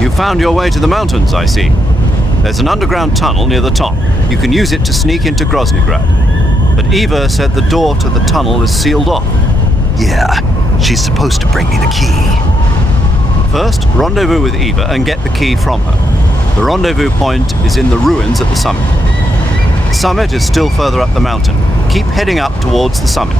You found your way to the mountains, I see. There's an underground tunnel near the top. You can use it to sneak into Groznygrad. But Eva said the door to the tunnel is sealed off. Yeah, she's supposed to bring me the key. First, rendezvous with Eva and get the key from her. The rendezvous point is in the ruins at the summit. The summit is still further up the mountain. Keep heading up towards the summit.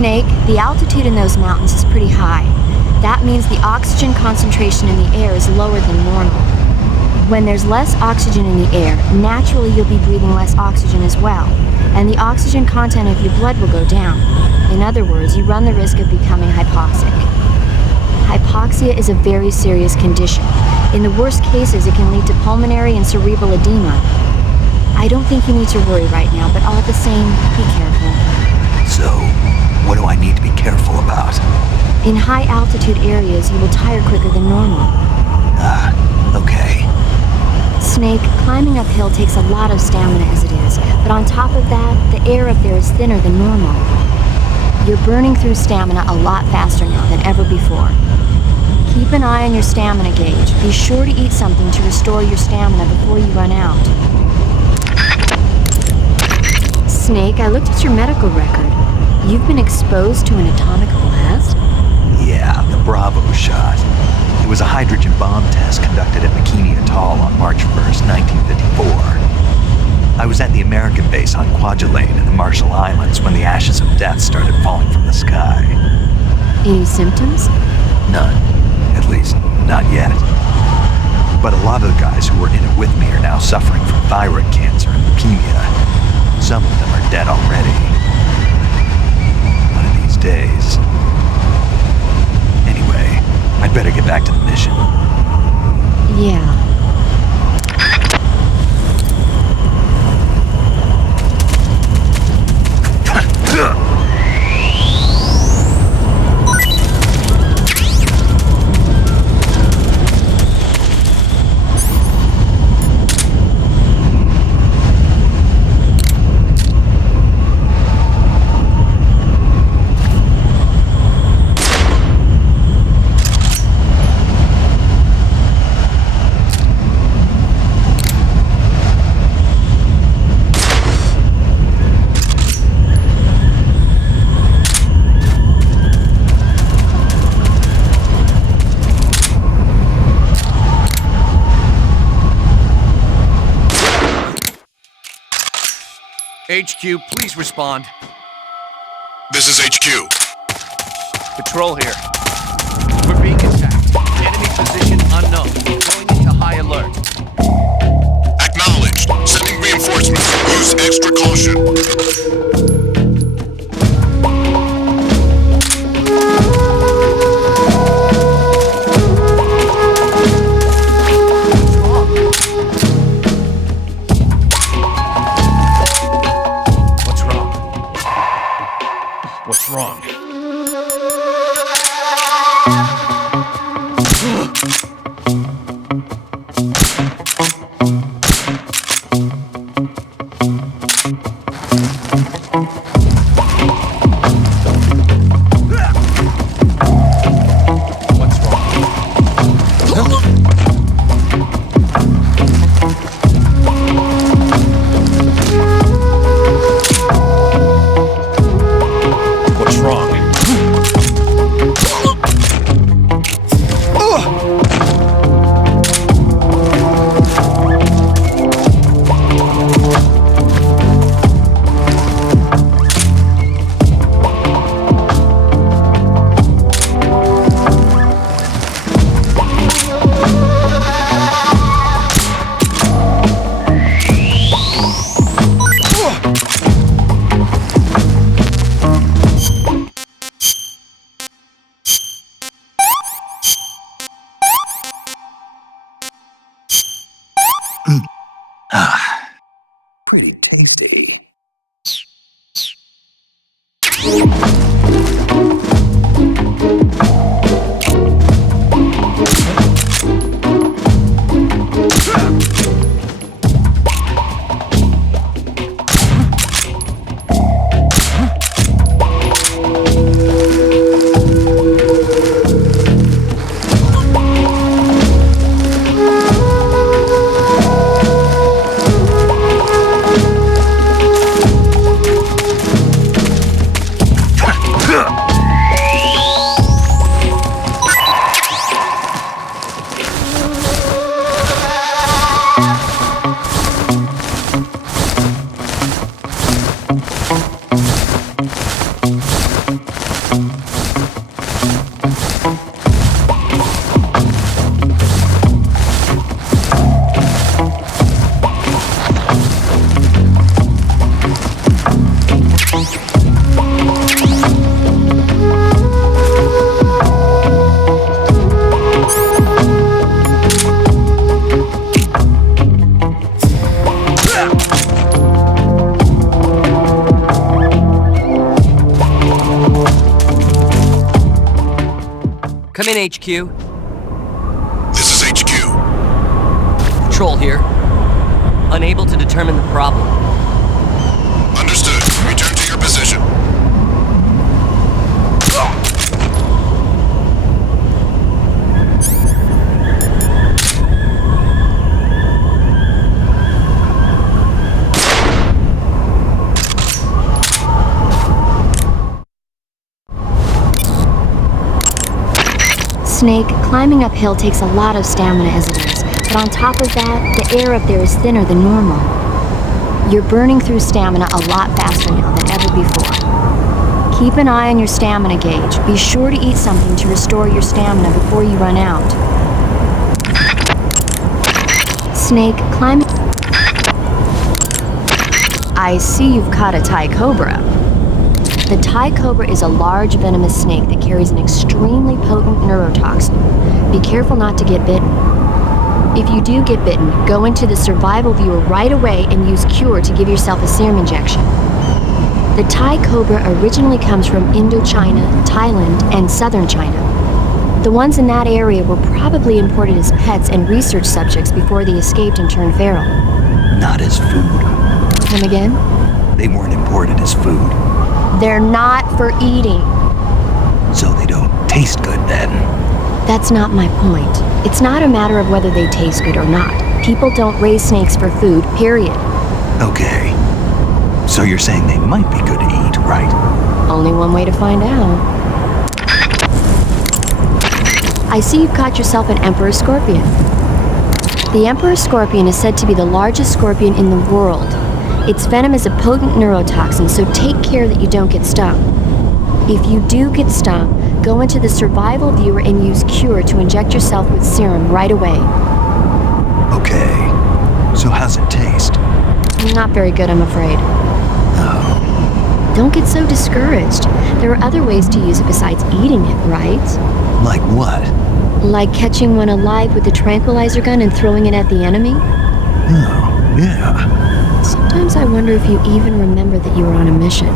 Snake, the altitude in those mountains is pretty high. That means the oxygen concentration in the air is lower than normal. When there's less oxygen in the air, naturally you'll be breathing less oxygen as well, and the oxygen content of your blood will go down. In other words, you run the risk of becoming hypoxic. Hypoxia is a very serious condition. In the worst cases, it can lead to pulmonary and cerebral edema. I don't think you need to worry right now, but all the same, be careful. So, what do I need to be careful about? In high-altitude areas, you will tire quicker than normal. Okay. Snake, climbing uphill takes a lot of stamina as it is, but on top of that, the air up there is thinner than normal. You're burning through stamina a lot faster now than ever before. Keep an eye on your stamina gauge. Be sure to eat something to restore your stamina before you run out. Snake, I looked at your medical record. You've been exposed to an atomic blast? Yeah, the Bravo shot. It was a hydrogen bomb test conducted at Bikini Atoll on March 1st, 1954. I was at the American base on Kwajalein in the Marshall Islands when the ashes of death started falling from the sky. Any symptoms? None. At least, not yet. But a lot of the guys who were in it with me are now suffering from thyroid cancer and leukemia. Some of them are dead already. One of these days. Anyway, I'd better get back to the mission. Yeah. HQ, please respond. This is HQ. Patrol here. We're being attacked. Enemy position unknown. Going into high alert. Acknowledged. Sending reinforcements. Use extra caution. What's wrong? Ah, pretty tasty. Come in, HQ. This is HQ. Patrol here. Unable to determine the problem. Understood. Return to your position. Snake, climbing uphill takes a lot of stamina as it is, but on top of that, the air up there is thinner than normal. You're burning through stamina a lot faster now than ever before. Keep an eye on your stamina gauge. Be sure to eat something to restore your stamina before you run out. Snake, climbing... I see you've caught a Thai cobra. The Thai cobra is a large venomous snake that carries an extremely potent neurotoxin. Be careful not to get bitten. If you do get bitten, go into the survival viewer right away and use Cure to give yourself a serum injection. The Thai cobra originally comes from Indochina, Thailand, and southern China. The ones in that area were probably imported as pets and research subjects before they escaped and turned feral. Not as food. Come again? They weren't imported as food, They're not for eating. so they don't taste good then. That's not my point. It's not a matter of whether they taste good or not. People don't raise snakes for food, period. Okay. So you're saying they might be good to eat, right? Only one way to find out. I see you've caught yourself an emperor scorpion. The emperor scorpion is said to be the largest scorpion in the world. Its venom is a potent neurotoxin, so take care that you don't get stung. If you do get stung, go into the survival viewer and use Cure to inject yourself with serum right away. Okay. So how's it taste? Not very good, I'm afraid. Oh, Don't get so discouraged. There are other ways to use it besides eating it, right? like what? Like catching one alive with a tranquilizer gun and throwing it at the enemy? Oh, yeah. Sometimes I wonder if you even remember that you were on a mission.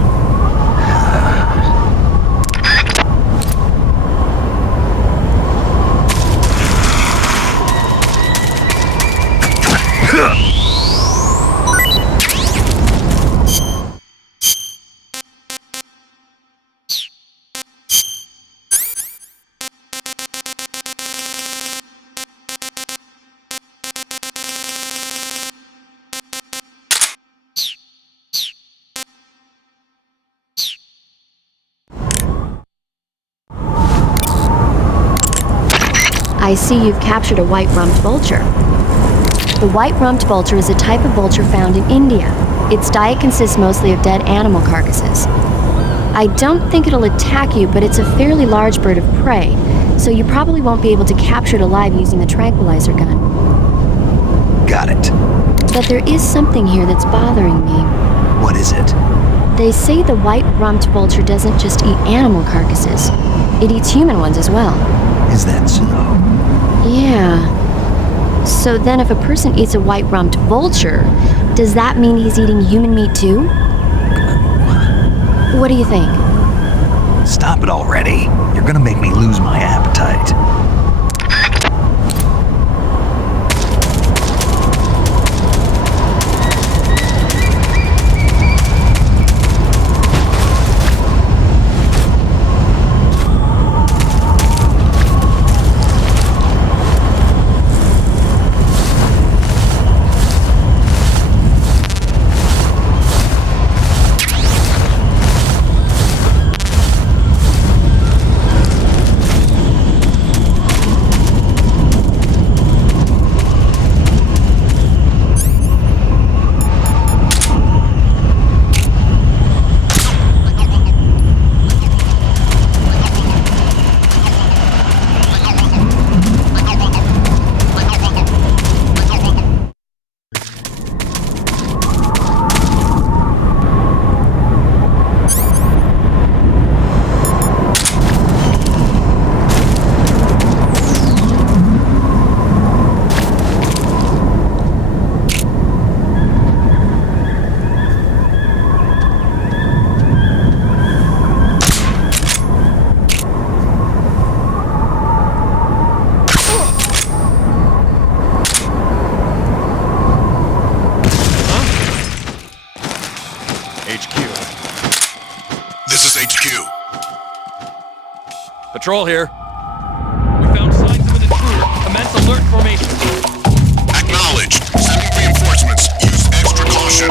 I see you've captured a white-rumped vulture. The white-rumped vulture is a type of vulture found in India. Its diet consists mostly of dead animal carcasses. I don't think it'll attack you, but it's a fairly large bird of prey, so you probably won't be able to capture it alive using the tranquilizer gun. Got it. But there is something here that's bothering me. What is it? They say the white-rumped vulture doesn't just eat animal carcasses. It eats human ones as well. Is that so? Yeah. So then if a person eats a white-rumped vulture, does that mean he's eating human meat too? What do you think? Stop it already. You're gonna make me lose my appetite. This is HQ. Patrol here. We found signs of an intruder. Commence alert formation. Acknowledged. Sending reinforcements. Use extra caution.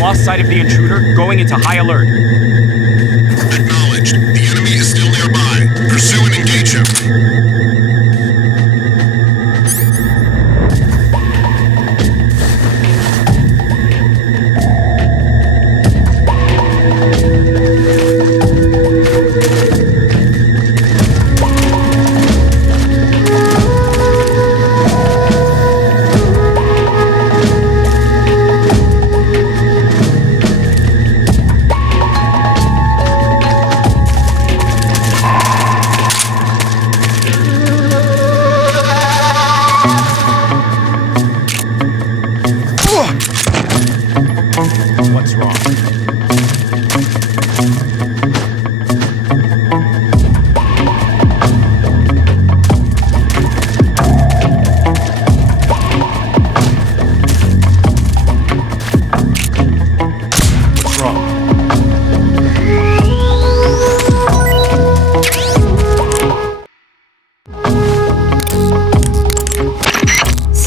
Lost sight of the intruder, going into high alert. Acknowledged. The enemy is still nearby. Pursue and engage him.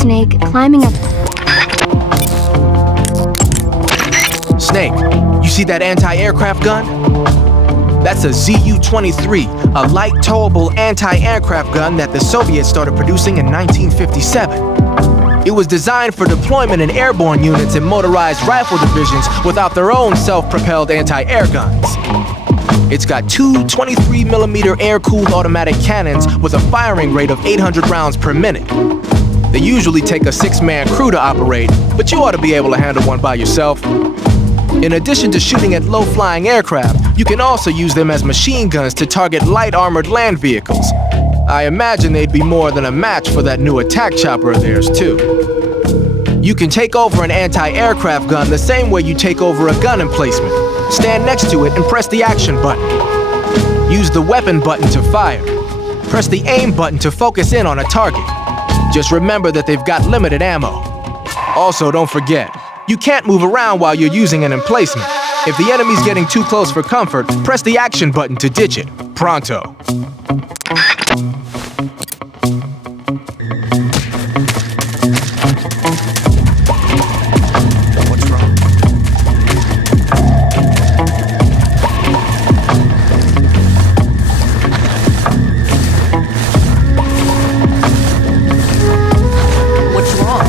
Snake, climbing up. Snake, you see that anti-aircraft gun? That's a ZU-23, a light towable anti-aircraft gun that the Soviets started producing in 1957. It was designed for deployment in airborne units and motorized rifle divisions without their own self-propelled anti-air guns. It's got two 23mm air-cooled automatic cannons with a firing rate of 800 rounds per minute. They usually take a 6-man crew to operate, but you ought to be able to handle one by yourself. In addition to shooting at low-flying aircraft, you can also use them as machine guns to target light armored land vehicles. I imagine they'd be more than a match for that new attack chopper of theirs, too. You can take over an anti-aircraft gun the same way you take over a gun emplacement. Stand next to it and press the action button. Use the weapon button to fire. Press the aim button to focus in on a target. Just remember that they've got limited ammo. Also, don't forget, you can't move around while you're using an emplacement. If the enemy's getting too close for comfort, press the action button to ditch it. Pronto. What's wrong? What's wrong?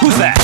Who's that?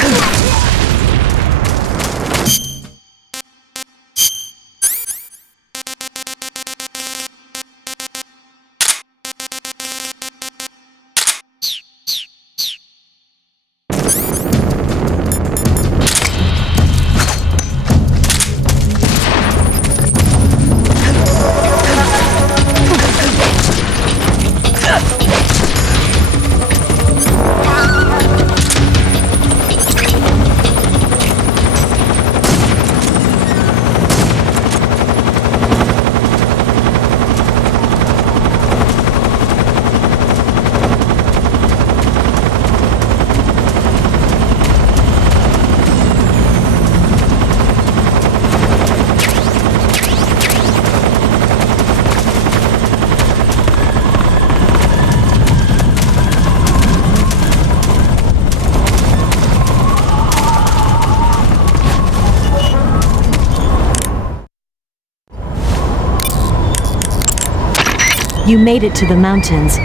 You made it to the mountains.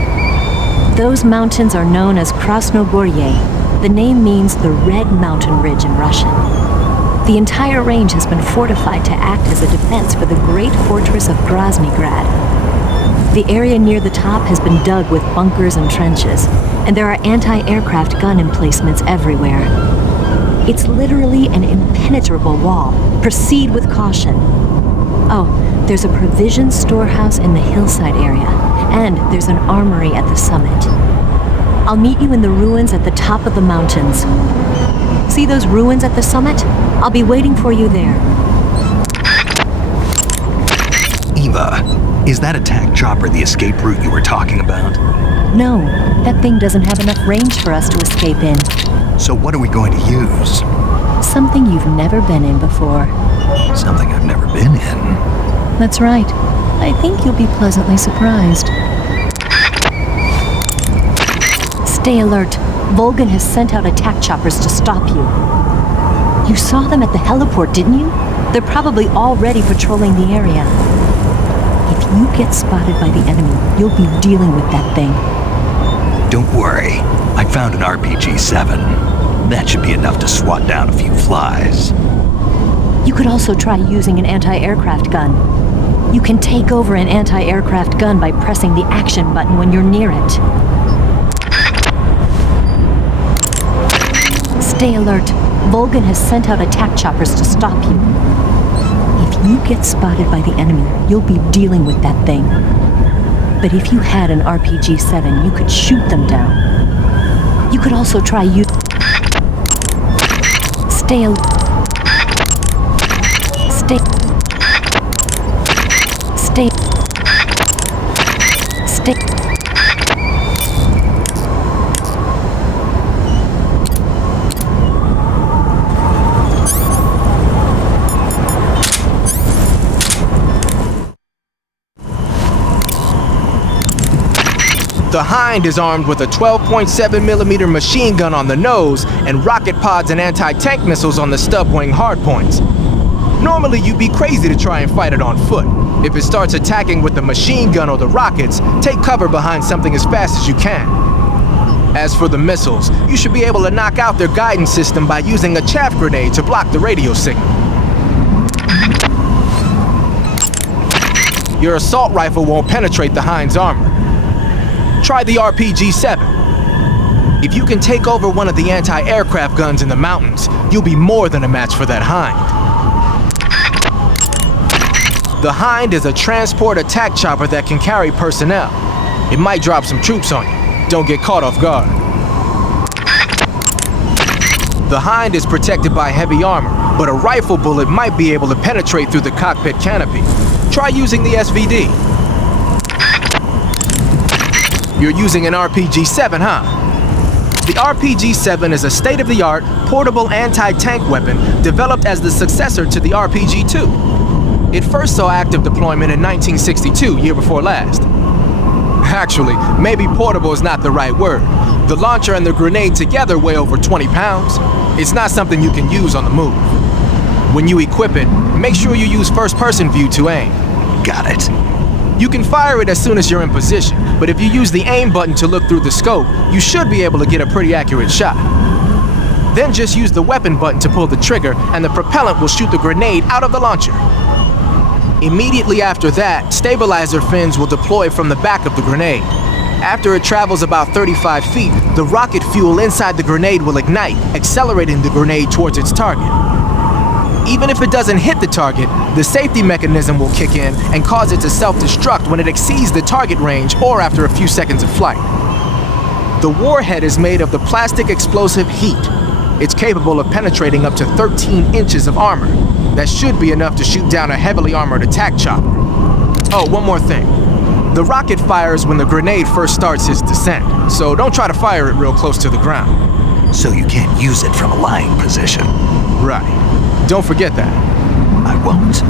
Those mountains are known as Krasnogorye. The name means the Red Mountain Ridge in Russian. The entire range has been fortified to act as a defense for the great fortress of Groznygrad. The area near the top has been dug with bunkers and trenches, and there are anti-aircraft gun emplacements everywhere. It's literally an impenetrable wall. Proceed with caution. Oh, there's a provision storehouse in the hillside area, and there's an armory at the summit. I'll meet you in the ruins at the top of the mountains. See those ruins at the summit? I'll be waiting for you there. Eva, is that attack chopper the escape route you were talking about? No, that thing doesn't have enough range for us to escape in. So what are we going to use? Something you've never been in before. Something I've never been in. That's right. I think you'll be pleasantly surprised. Stay alert. Volgan has sent out attack choppers to stop you. You saw them at the heliport, didn't you? They're probably already patrolling the area. If you get spotted by the enemy, you'll be dealing with that thing. Don't worry. I found an RPG-7. That should be enough to swat down a few flies. You could also try using an anti-aircraft gun. You can take over an anti-aircraft gun by pressing the action button when you're near it. Stay alert. Volgan has sent out attack choppers to stop you. If you get spotted by the enemy, you'll be dealing with that thing. But if you had an RPG-7, you could shoot them down. You could also try Stay alert. Stay. The Hind is armed with a 12.7mm machine gun on the nose and rocket pods and anti-tank missiles on the stub wing hardpoints. Normally, you'd be crazy to try and fight it on foot. If it starts attacking with the machine gun or the rockets, take cover behind something as fast as you can. As for the missiles, you should be able to knock out their guidance system by using a chaff grenade to block the radio signal. Your assault rifle won't penetrate the Hind's armor. Try the RPG-7. If you can take over one of the anti-aircraft guns in the mountains, you'll be more than a match for that Hind. The Hind is a transport attack chopper that can carry personnel. It might drop some troops on you. Don't get caught off guard. The Hind is protected by heavy armor, but a rifle bullet might be able to penetrate through the cockpit canopy. Try using the SVD. You're using an RPG-7, huh? The RPG-7 is a state-of-the-art, portable anti-tank weapon developed as the successor to the RPG-2. It first saw active deployment in 1962, year before last. Actually, maybe portable is not the right word. The launcher and the grenade together weigh over 20 pounds. It's not something you can use on the move. When you equip it, make sure you use first-person view to aim. Got it. You can fire it as soon as you're in position, but if you use the aim button to look through the scope, you should be able to get a pretty accurate shot. Then just use the weapon button to pull the trigger, and the propellant will shoot the grenade out of the launcher. Immediately after that, stabilizer fins will deploy from the back of the grenade. After it travels about 35 feet, the rocket fuel inside the grenade will ignite, accelerating the grenade towards its target. Even if it doesn't hit the target, the safety mechanism will kick in and cause it to self-destruct when it exceeds the target range or after a few seconds of flight. The warhead is made of the plastic explosive heat. It's capable of penetrating up to 13 inches of armor. That should be enough to shoot down a heavily armored attack chopper. Oh, one more thing. The rocket fires when the grenade first starts its descent, so don't try to fire it real close to the ground. So you can't use it from a lying position. Right. Don't forget that. I won't.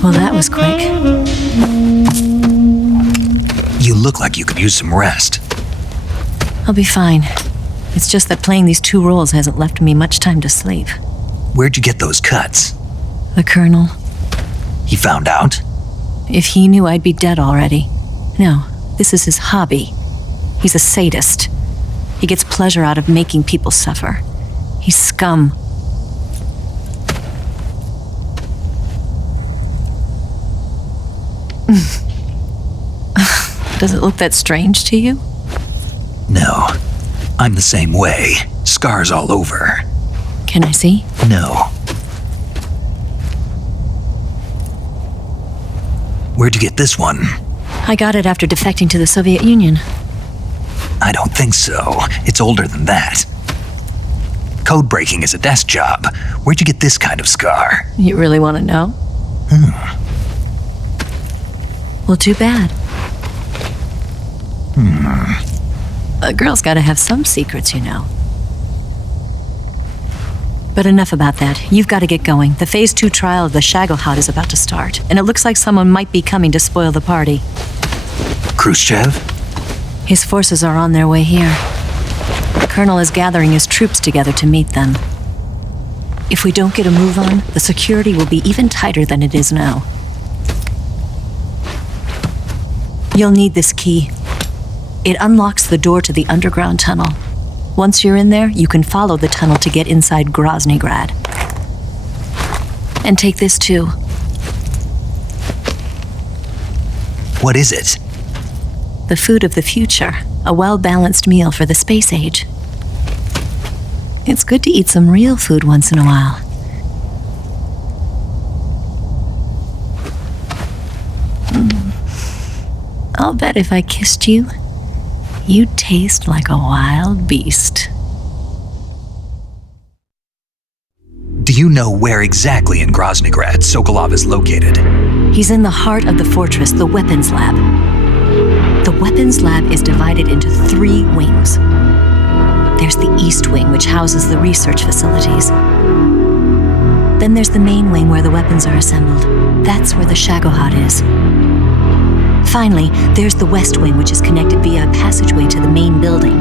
Well, that was quick. You look like you could use some rest. I'll be fine. It's just that playing these two roles hasn't left me much time to sleep. Where'd you get those cuts? The Colonel. He found out? If he knew, I'd be dead already. No, this is his hobby. He's a sadist. He gets pleasure out of making people suffer. He's scum. Does it look that strange to you? No. I'm the same way. Scars all over. Can I see? No. Where'd you get this one? I got it after defecting to the Soviet Union. I don't think so. It's older than that. Code breaking is a desk job. Where'd you get this kind of scar? You really want to know? Well, too bad. A girl's gotta have some secrets, you know. But enough about that. You've got to get going. The Phase 2 trial of the Shagohod is about to start, and it looks like someone might be coming to spoil the party. Khrushchev? His forces are on their way here. The Colonel is gathering his troops together to meet them. If we don't get a move on, the security will be even tighter than it is now. You'll need this key. It unlocks the door to the underground tunnel. Once you're in there, you can follow the tunnel to get inside Groznygrad. And take this too. What is it? The food of the future. A well-balanced meal for the space age. It's good to eat some real food once in a while. I'll bet if I kissed you, you'd taste like a wild beast. Do you know where exactly in Groznygrad Sokolov is located? He's in the heart of the fortress, the weapons lab. The weapons lab is divided into 3 wings. There's the East Wing, which houses the research facilities. Then there's the main wing where the weapons are assembled. That's where the Shagohod is. Finally, there's the West Wing, which is connected via a passageway to the main building.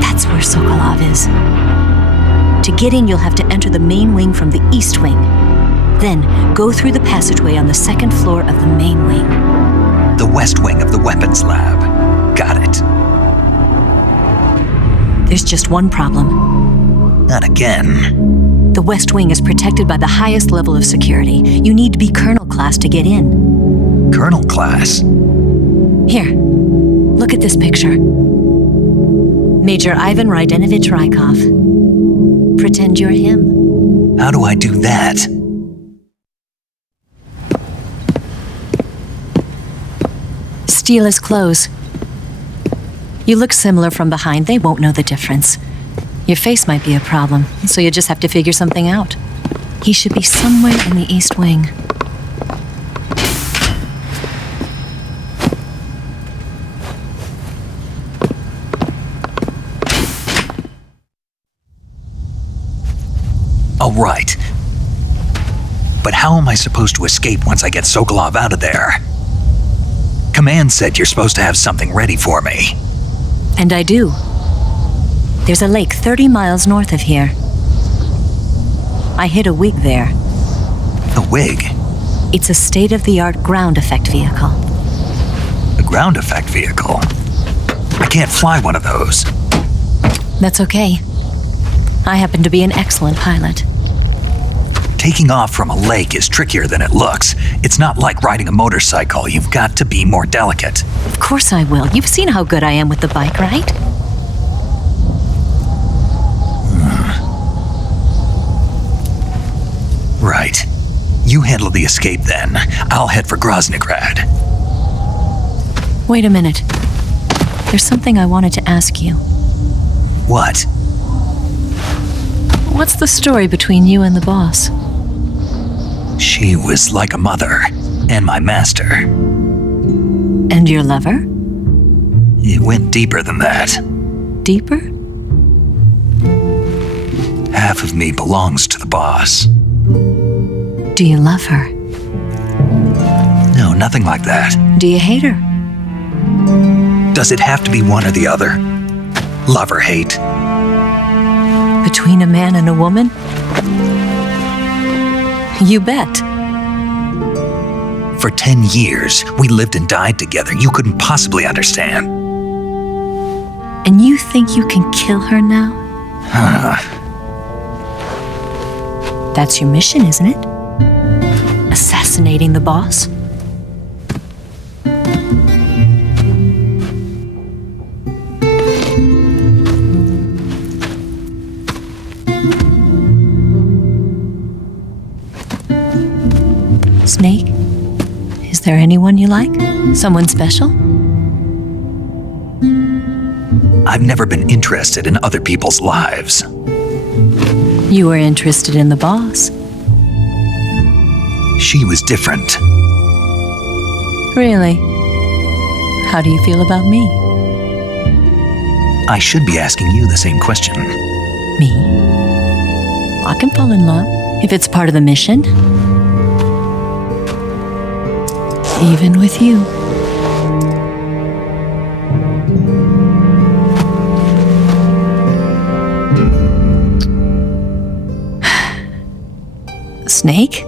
That's where Sokolov is. To get in, you'll have to enter the main wing from the East Wing. Then, go through the passageway on the 2nd floor of the main wing. The West Wing of the weapons lab. Got it. There's just one problem. Not again. The West Wing is protected by the highest level of security. You need to be Colonel class to get in. Colonel class? Here, look at this picture. Major Ivan Rydenovich Rykov. Pretend you're him. How do I do that? Steal his clothes. You look similar from behind, they won't know the difference. Your face might be a problem, so you just have to figure something out. He should be somewhere in the East Wing. All right. But how am I supposed to escape once I get Sokolov out of there? Command said you're supposed to have something ready for me. And I do. There's a lake 30 miles north of here. I hid a wig there. A wig? It's a state-of-the-art ground effect vehicle. A ground effect vehicle? I can't fly one of those. That's okay. I happen to be an excellent pilot. Taking off from a lake is trickier than it looks. It's not like riding a motorcycle. You've got to be more delicate. Of course I will. You've seen how good I am with the bike, right? Right. You handle the escape then. I'll head for Groznygrad. Wait a minute. There's something I wanted to ask you. What? What's the story between you and the boss? She was like a mother, and my master. And your lover? It went deeper than that. Deeper? Half of me belongs to the boss. Do you love her? No, nothing like that. Do you hate her? Does it have to be one or the other? Love or hate? Between a man and a woman? You bet. For 10 years, we lived and died together. You couldn't possibly understand. And you think you can kill her now? That's your mission, isn't it? Assassinating the boss? Snake? Is there anyone you like? Someone special? I've never been interested in other people's lives. You were interested in the boss. She was different. Really? How do you feel about me? I should be asking you the same question. Me? I can fall in love if it's part of the mission. Even with you. Snake?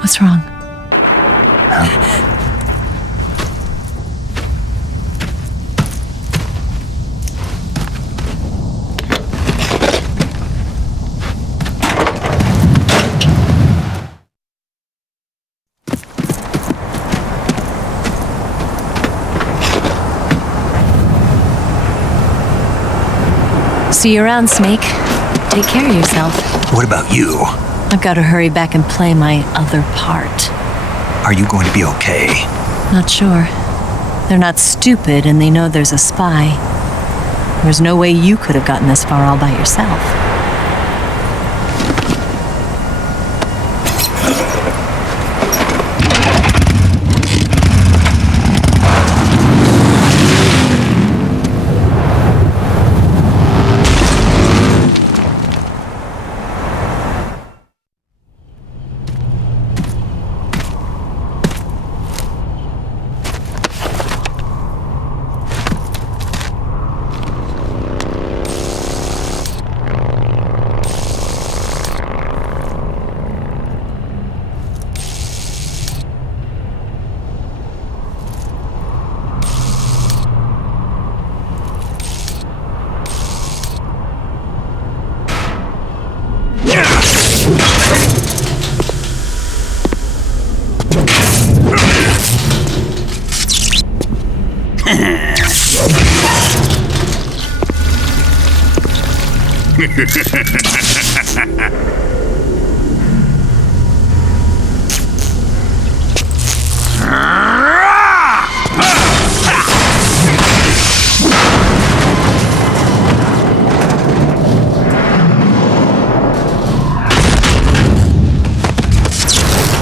What's wrong? See you around, Snake. Take care of yourself. What about you? I've got to hurry back and play my other part. Are you going to be okay? Not sure. They're not stupid and they know there's a spy. There's no way you could have gotten this far all by yourself.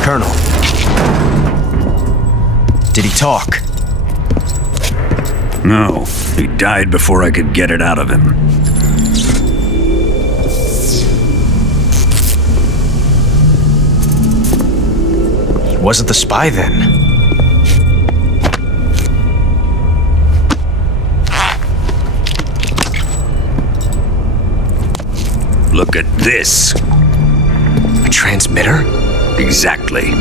Colonel. Did he talk? No, he died before I could get it out of him. He wasn't the spy then. Look at this. A transmitter? Exactly.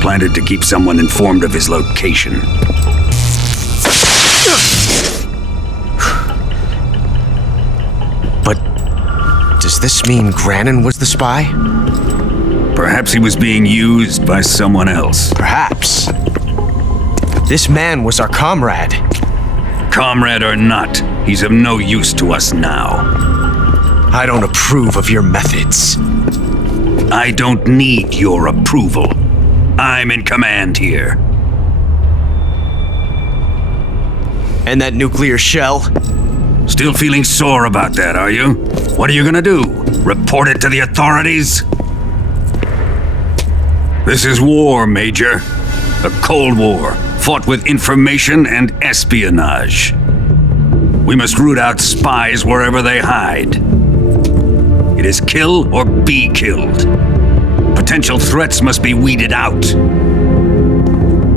Planted to keep someone informed of his location. But does this mean Grannon was the spy? Perhaps he was being used by someone else. Perhaps. This man was our comrade. Comrade or not, he's of no use to us now. I don't approve of your methods. I don't need your approval. I'm in command here. And that nuclear shell? Still feeling sore about that, are you? What are you gonna do? Report it to the authorities? This is war, Major. A Cold War, fought with information and espionage. We must root out spies wherever they hide. It is kill or be killed. Potential threats must be weeded out.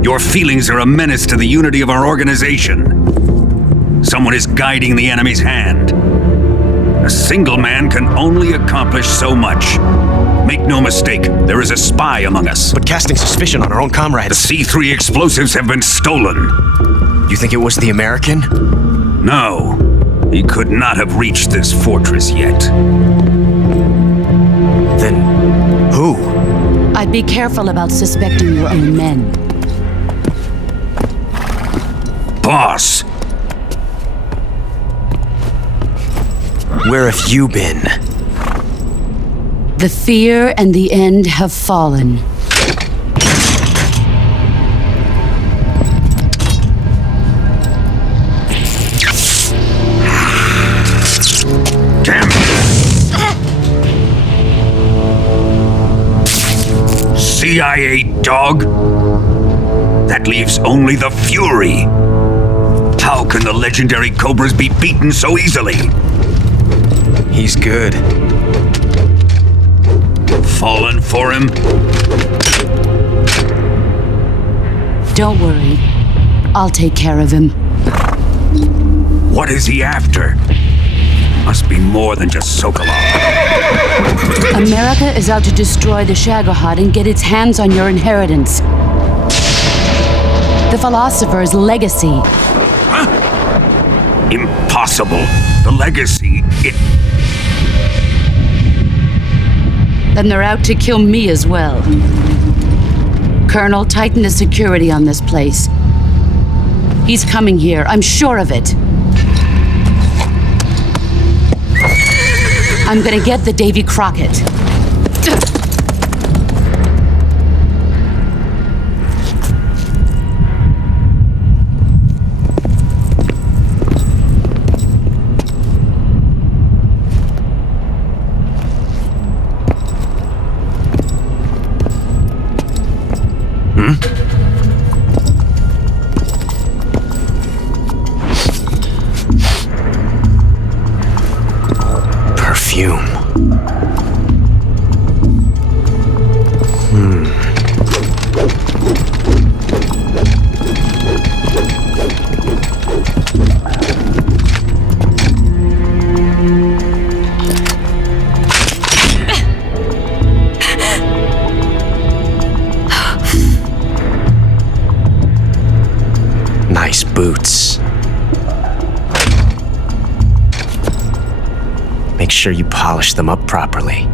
Your feelings are a menace to the unity of our organization. Someone is guiding the enemy's hand. A single man can only accomplish so much. Make no mistake, there is a spy among us. But casting suspicion on our own The comrades. C3 explosives have been stolen. You think it was the American? No, he could not have reached this fortress yet. Then who? I'd be careful about suspecting your own men. Boss, Where have you been? The fear and the end have fallen. damn it! CIA dog? That leaves only the Fury. How can the legendary Cobras be beaten so easily? He's good. Fallen for him? Don't worry. I'll take care of him. What is he after? Must be more than just Sokolov. America is out to destroy the Shagohod and get its hands on your inheritance. The philosopher's legacy. Impossible. The legacy, Then they're out to kill me as well. Colonel, tighten the security on this place. He's coming here, I'm sure of it. I'm gonna get the Davy Crockett. Perfume. Nice boots. Make sure you polish them up properly.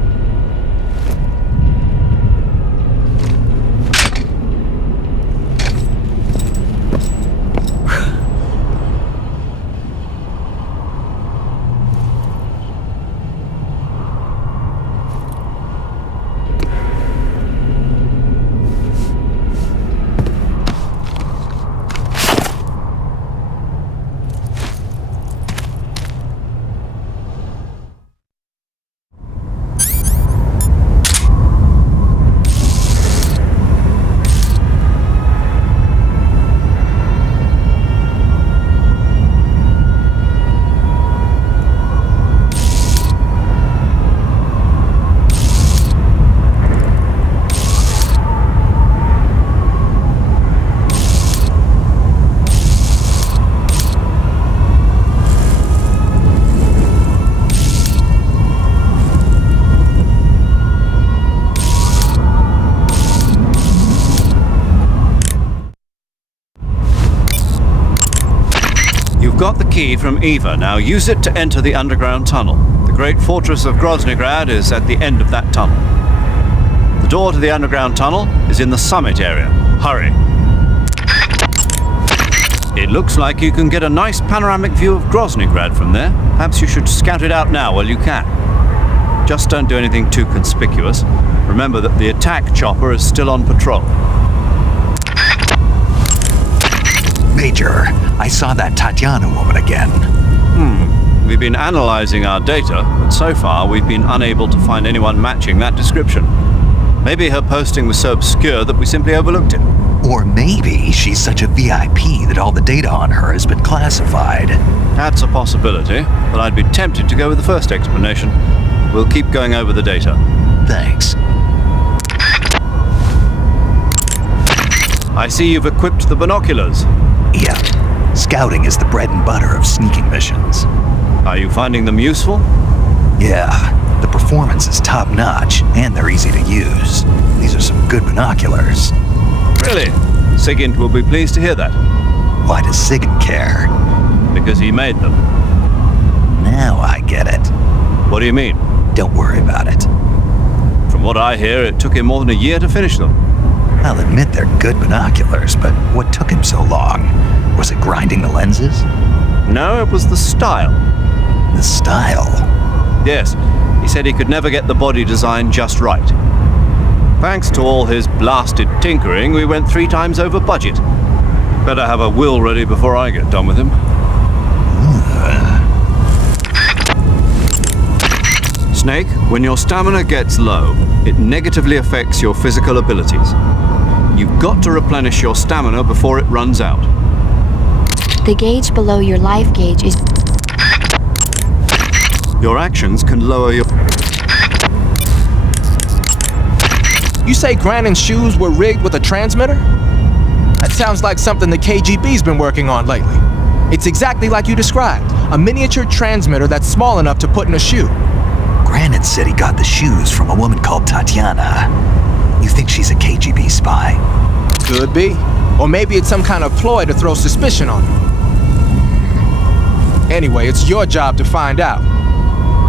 You've got the key from Eva. Now use it to enter the underground tunnel. The great fortress of Groznygrad is at the end of that tunnel. The door to the underground tunnel is in the summit area. Hurry. It looks like you can get a nice panoramic view of Groznygrad from there. Perhaps you should scout it out now while you can. Just don't do anything too conspicuous. Remember that the attack chopper is still on patrol. Major, I saw that Tatiana woman again. We've been analyzing our data, but so far we've been unable to find anyone matching that description. Maybe her posting was so obscure that we simply overlooked it. Or maybe she's such a VIP that all the data on her has been classified. That's a possibility, but I'd be tempted to go with the first explanation. We'll keep going over the data. Thanks. I see you've equipped the binoculars. Yeah, scouting is the bread and butter of sneaking missions. Are you finding them useful? Yeah, the performance is top-notch, and they're easy to use. These are some good binoculars. Really? Sigint will be pleased to hear that. Why does Sigint care? Because he made them. Now I get it. What do you mean? Don't worry about it. From what I hear, it took him more than a year to finish them. I'll admit they're good binoculars, but what took him so long? Was it grinding the lenses? No, it was the style. The style? Yes, he said he could never get the body design just right. Thanks to all his blasted tinkering, we went 3 times over budget. Better have a will ready before I get done with him. Snake, when your stamina gets low, it negatively affects your physical abilities. You've got to replenish your stamina before it runs out. The gauge below your life gauge is... Your actions can lower your... You say Grannon's shoes were rigged with a transmitter? That sounds like something the KGB's been working on lately. It's exactly like you described, a miniature transmitter that's small enough to put in a shoe. Grannon said he got the shoes from a woman called Tatiana. You think she's a KGB spy? Could be. Or maybe it's some kind of ploy to throw suspicion on you. Anyway, it's your job to find out.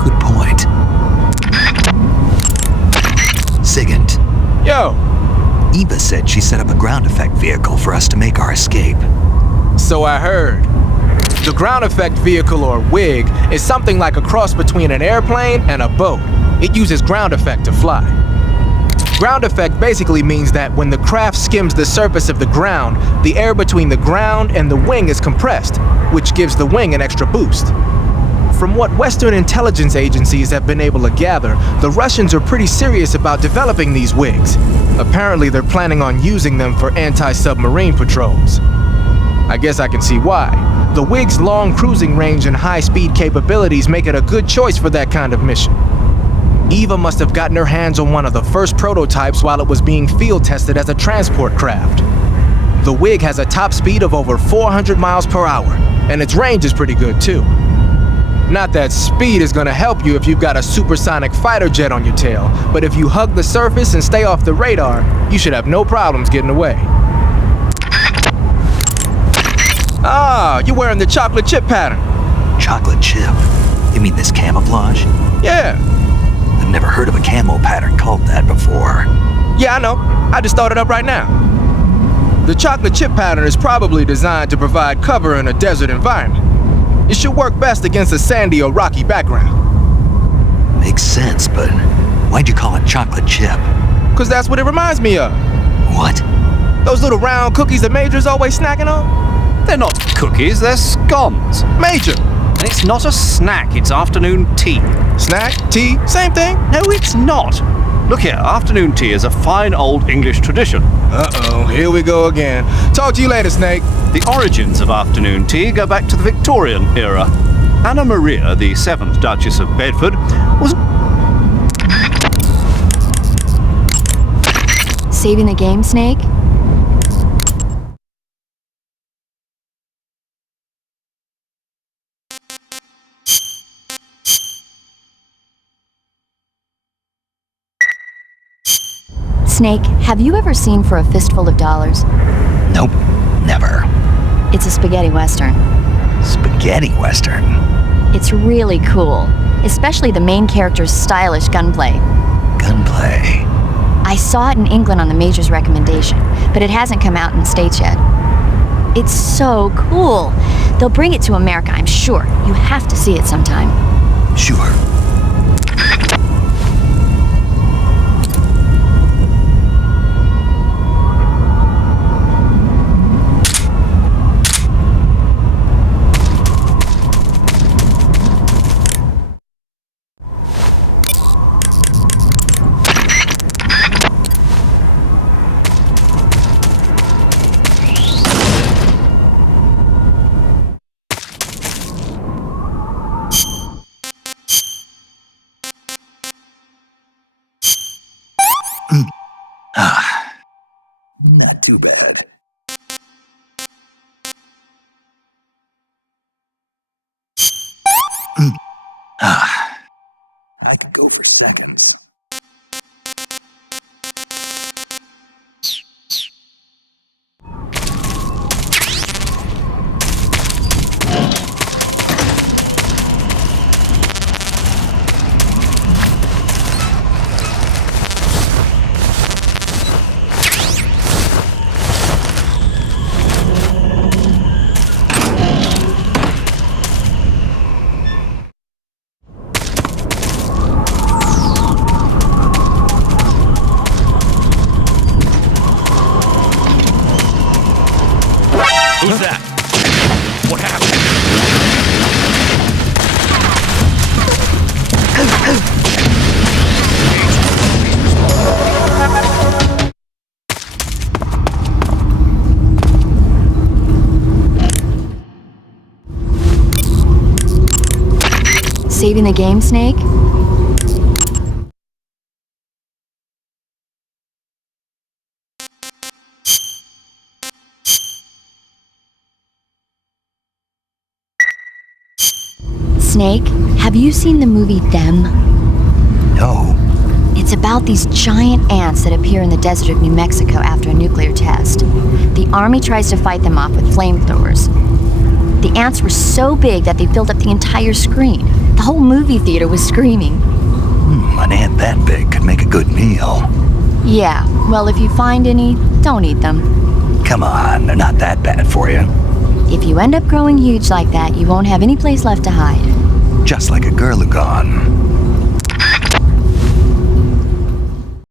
Good point. Sigint. Yo! Eva said she set up a ground effect vehicle for us to make our escape. So I heard. The ground effect vehicle, or WIG, is something like a cross between an airplane and a boat. It uses ground effect to fly. Ground effect basically means that when the craft skims the surface of the ground, the air between the ground and the wing is compressed, which gives the wing an extra boost. From what Western intelligence agencies have been able to gather, the Russians are pretty serious about developing these WIGs. Apparently they're planning on using them for anti-submarine patrols. I guess I can see why. The WIG's long cruising range and high-speed capabilities make it a good choice for that kind of mission. Eva must have gotten her hands on one of the first prototypes while it was being field tested as a transport craft. The WIG has a top speed of over 400 miles per hour, and its range is pretty good too. Not that speed is gonna help you if you've got a supersonic fighter jet on your tail, but if you hug the surface and stay off the radar, you should have no problems getting away. Ah, you're wearing the chocolate chip pattern. Chocolate chip? You mean this camouflage? Yeah. I've never heard of a camo pattern called that before. Yeah, I know. I just thought it up right now. The chocolate chip pattern is probably designed to provide cover in a desert environment. It should work best against a sandy or rocky background. Makes sense, but why'd you call it chocolate chip? 'Cause that's what it reminds me of. What? Those little round cookies that Major's always snacking on? They're not cookies, they're scones. Major! And it's not a snack, it's afternoon tea. Snack? Tea? Same thing? No, it's not. Look here, afternoon tea is a fine old English tradition. Uh-oh, here we go again. Talk to you later, Snake. The origins of afternoon tea go back to the Victorian era. Anna Maria, the 7th Duchess of Bedford, was... Saving the game, Snake? Snake, have you ever seen For a Fistful of Dollars? Nope, never. It's a spaghetti western. Spaghetti Western. It's really cool, especially the main character's stylish gunplay. Gunplay. I saw it in England on the Major's recommendation, but it hasn't come out in the States yet. It's so cool. They'll bring it to America, I'm sure. You have to see it sometime. Sure. Not too bad. I could go for seconds. Who's that? What happened? Saving the game, Snake? Snake, have you seen the movie Them? No. It's about these giant ants that appear in the desert of New Mexico after a nuclear test. The army tries to fight them off with flamethrowers. The ants were so big that they filled up the entire screen. The whole movie theater was screaming. An ant that big could make a good meal. Yeah, well, if you find any, don't eat them. Come on, they're not that bad for you. If you end up growing huge like that, you won't have any place left to hide. Just like a Gurlugon.